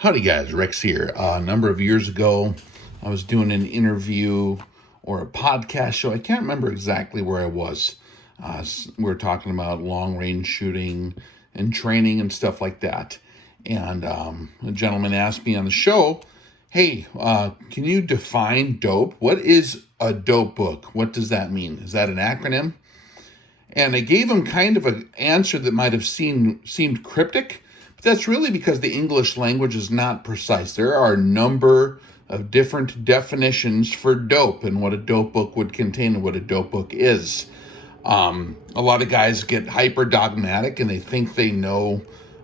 Howdy guys, Rex here. A number of years ago, I was doing an interview or a podcast show. I can't remember exactly where I was. We were talking about long range shooting and training and stuff like that. And a gentleman asked me on the show, hey, can you define DOPE? What is a DOPE book? What does that mean? Is that an acronym? And I gave him kind of an answer that might have seemed cryptic. That's really because the English language is not precise. There are a number of different definitions for DOPE and what a DOPE book would contain and what a DOPE book is. A lot of guys get hyper dogmatic and they think they know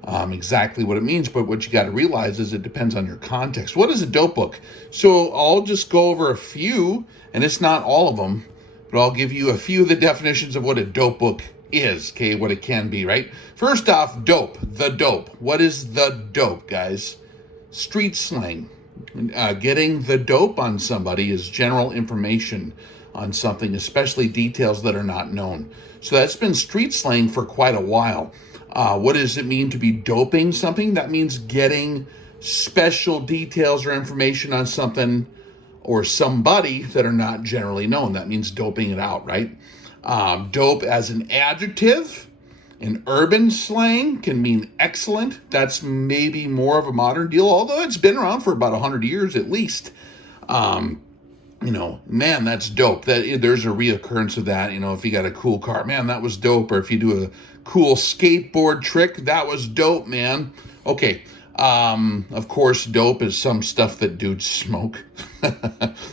exactly what it means, but what you got to realize is it depends on your context. What is a DOPE book? So I'll just go over a few, and it's not all of them, but I'll give you a few of the definitions of what a DOPE book is, okay, what it can be, right? First off, DOPE, the DOPE. What is the DOPE, guys? Street slang. Getting the DOPE on somebody is general information on something, especially details that are not known. So that's been street slang for quite a while. What does it mean to be doping something? That means getting special details or information on something or somebody that are not generally known. That means doping it out, right? Dope as an adjective in urban slang can mean excellent. That's maybe more of a modern deal, although it's been around for about 100 years at least. Man, that's dope. There's a reoccurrence of that. If you got a cool car, man, that was dope. Or if you do a cool skateboard trick, that was dope, man. Okay. Of course, dope is some stuff that dudes smoke.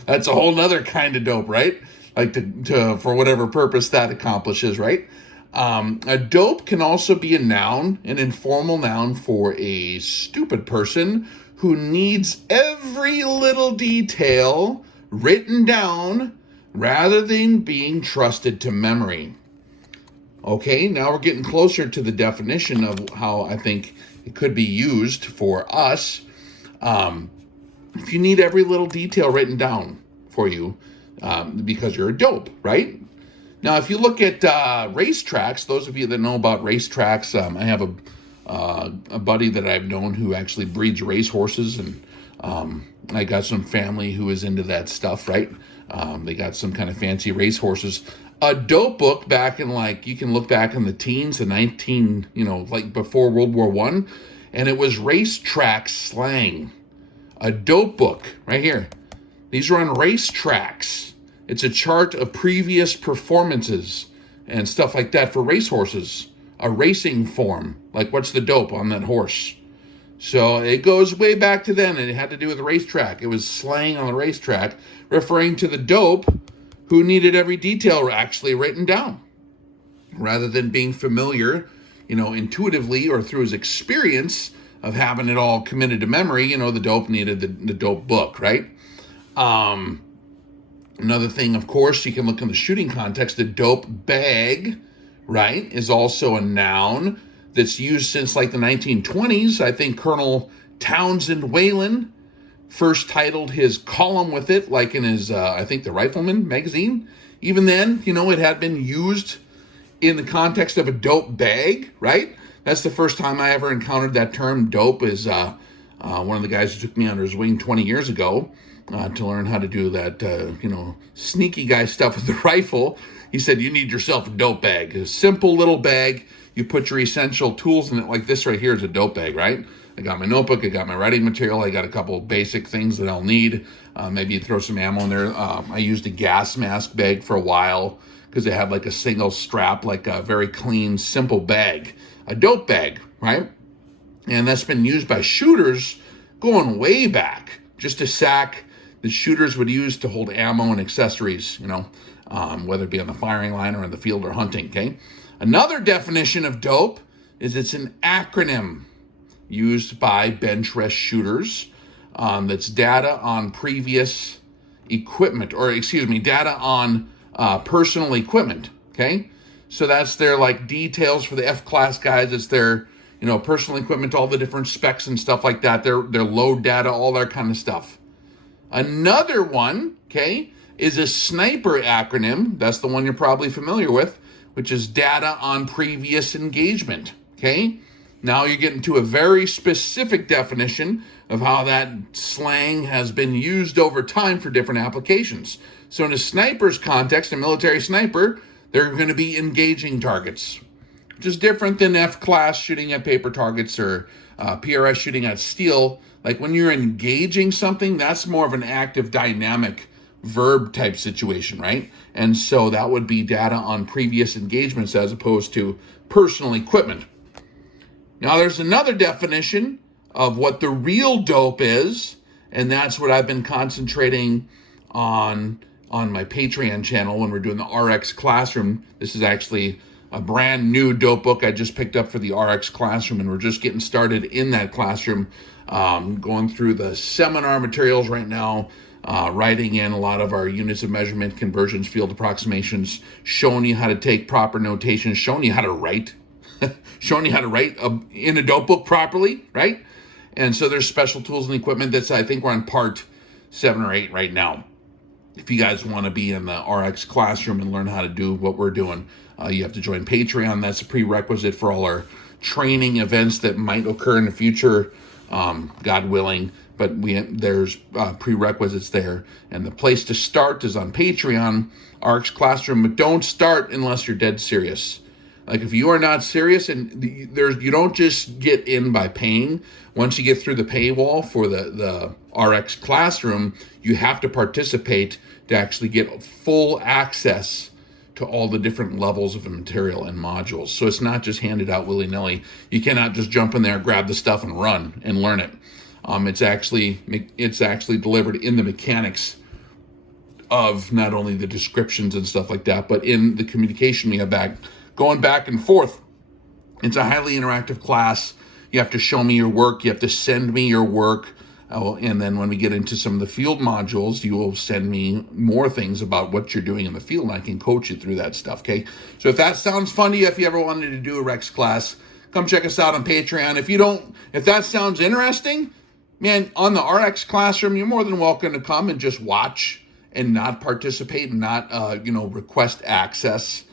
That's a whole nother kind of dope, right? Like to for whatever purpose that accomplishes, right? A dope can also be a noun, an informal noun for a stupid person who needs every little detail written down rather than being trusted to memory. Okay, now we're getting closer to the definition of how I think it could be used for us. If you need every little detail written down for you, because you're a dope, right? Now, if you look at racetracks, those of you that know about racetracks, I have a buddy that I've known who actually breeds racehorses, and I got some family who is into that stuff, right? They got some kind of fancy racehorses. A dope book back in, you can look back in the teens, the before World War I, and it was racetrack slang. A dope book, right here. These are on racetracks. It's a chart of previous performances and stuff like that for racehorses. A racing form. Like, what's the dope on that horse? So it goes way back to then, and it had to do with the racetrack. It was slang on the racetrack, referring to the dope who needed every detail actually written down. Rather than being familiar, intuitively or through his experience of having it all committed to memory, the dope needed the dope book, right? Another thing, of course, you can look in the shooting context, the dope bag, right, is also a noun that's used since the 1920s. I think Colonel Townsend Whelen first titled his column with it, in his, I think, the Rifleman magazine. Even then, it had been used in the context of a dope bag, right? That's the first time I ever encountered that term. Dope is one of the guys who took me under his wing 20 years ago to learn how to do that, sneaky guy stuff with the rifle. He said, you need yourself a dope bag. A simple little bag. You put your essential tools in it, like this right here is a dope bag, right? I got my notebook, I got my writing material, I got a couple of basic things that I'll need. Maybe throw some ammo in there. I used a gas mask bag for a while because it had a single strap, a very clean, simple bag. A dope bag, right? And that's been used by shooters going way back. Just a sack that shooters would use to hold ammo and accessories, whether it be on the firing line or in the field or hunting, okay? Another definition of dope is it's an acronym used by bench rest shooters that's data on previous equipment, data on personal equipment, okay? So that's their details for the F-class guys. It's their, personal equipment, all the different specs and stuff like that. Their load data, all that kind of stuff. Another one, okay, is a sniper acronym. That's the one you're probably familiar with, which is data on previous engagement, okay? Now you're getting to a very specific definition of how that slang has been used over time for different applications. So in a sniper's context, a military sniper, they're going to be engaging targets, which is different than F-class shooting at paper targets or PRS shooting at steel. Like when you're engaging something, that's more of an active, dynamic verb type situation, right? And so that would be data on previous engagements as opposed to personal equipment. Now there's another definition of what the real dope is, and that's what I've been concentrating on my Patreon channel when we're doing the RX Classroom. This is actually a brand new dope book I just picked up for the RX Classroom, and we're just getting started in that classroom, going through the seminar materials right now, writing in a lot of our units of measurement, conversions, field approximations, showing you how to take proper notation, showing you how to write, showing you how to write in a dope book properly, right? And so there's special tools and equipment that's, I think we're on part 7 or 8 right now. If you guys want to be in the RX Classroom and learn how to do what we're doing, you have to join Patreon. That's a prerequisite for all our training events that might occur in the future, God willing. But there's prerequisites there. And the place to start is on Patreon, RX Classroom. But don't start unless you're dead serious. Like if you are not serious, and you don't just get in by paying. Once you get through the paywall for the RX Classroom, you have to participate to actually get full access to all the different levels of the material and modules. So it's not just handed out willy-nilly. You cannot just jump in there, grab the stuff, and run and learn it. It's actually delivered in the mechanics of not only the descriptions and stuff like that, but in the communication we have going back and forth. It's a highly interactive class. You have to show me your work. You have to send me your work. And then when we get into some of the field modules, you will send me more things about what you're doing in the field, and I can coach you through that stuff, okay? So if that sounds fun to you, if you ever wanted to do a Rex class, come check us out on Patreon. If that sounds interesting, man, on the RX Classroom, you're more than welcome to come and just watch and not participate and not, request access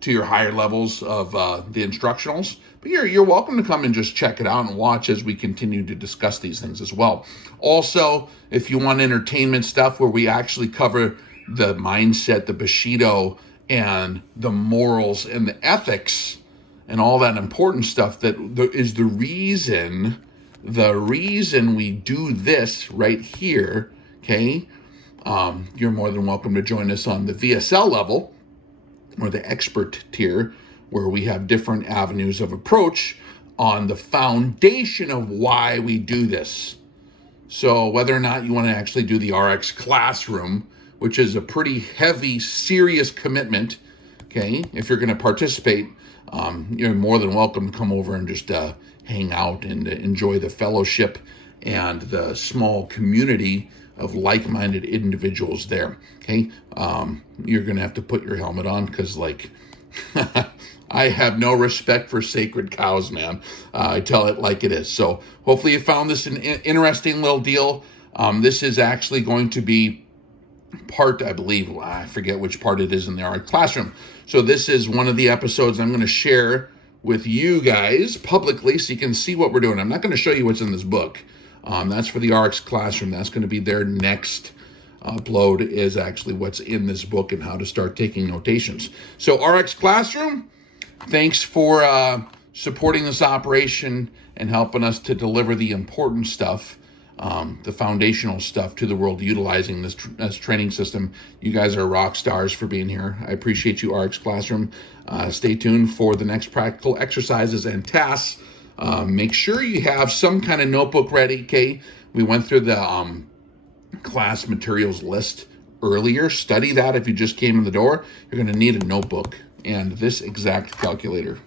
to your higher levels of the instructionals. But you're welcome to come and just check it out and watch as we continue to discuss these things as well. Also, if you want entertainment stuff where we actually cover the mindset, the Bushido, and the morals and the ethics and all that important stuff that is the reason we do this right here, okay? You're more than welcome to join us on the VSL level or the expert tier, where we have different avenues of approach on the foundation of why we do this. So whether or not you want to actually do the RX Classroom, which is a pretty heavy, serious commitment, okay, if you're going to participate, you're more than welcome to come over and just hang out and enjoy the fellowship and the small community of like-minded individuals there, okay? You're going to have to put your helmet on because, I have no respect for sacred cows, man. I tell it like it is. So hopefully you found this an interesting little deal. This is actually going to be part, I believe, I forget which part it is in the RX Classroom. So this is one of the episodes I'm going to share with you guys publicly so you can see what we're doing. I'm not going to show you what's in this book. That's for the RX Classroom. That's going to be their next upload, is actually what's in this book and how to start taking notations. So RX Classroom, thanks for supporting this operation and helping us to deliver the important stuff, the foundational stuff to the world, utilizing this training system. You guys are rock stars for being here. I appreciate you, RX Classroom. Stay tuned for the next practical exercises and tasks. Make sure you have some kind of notebook ready, okay? We went through the class materials list earlier. Study that if you just came in the door. You're going to need a notebook and this exact calculator.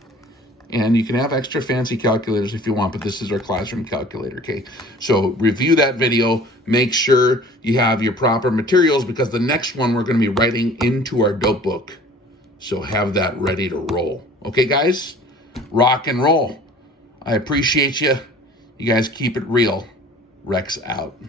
And you can have extra fancy calculators if you want, but this is our classroom calculator, okay? So review that video. Make sure you have your proper materials because the next one we're going to be writing into our dope book. So have that ready to roll. Okay, guys? Rock and roll. I appreciate you. You guys keep it real. Rex out.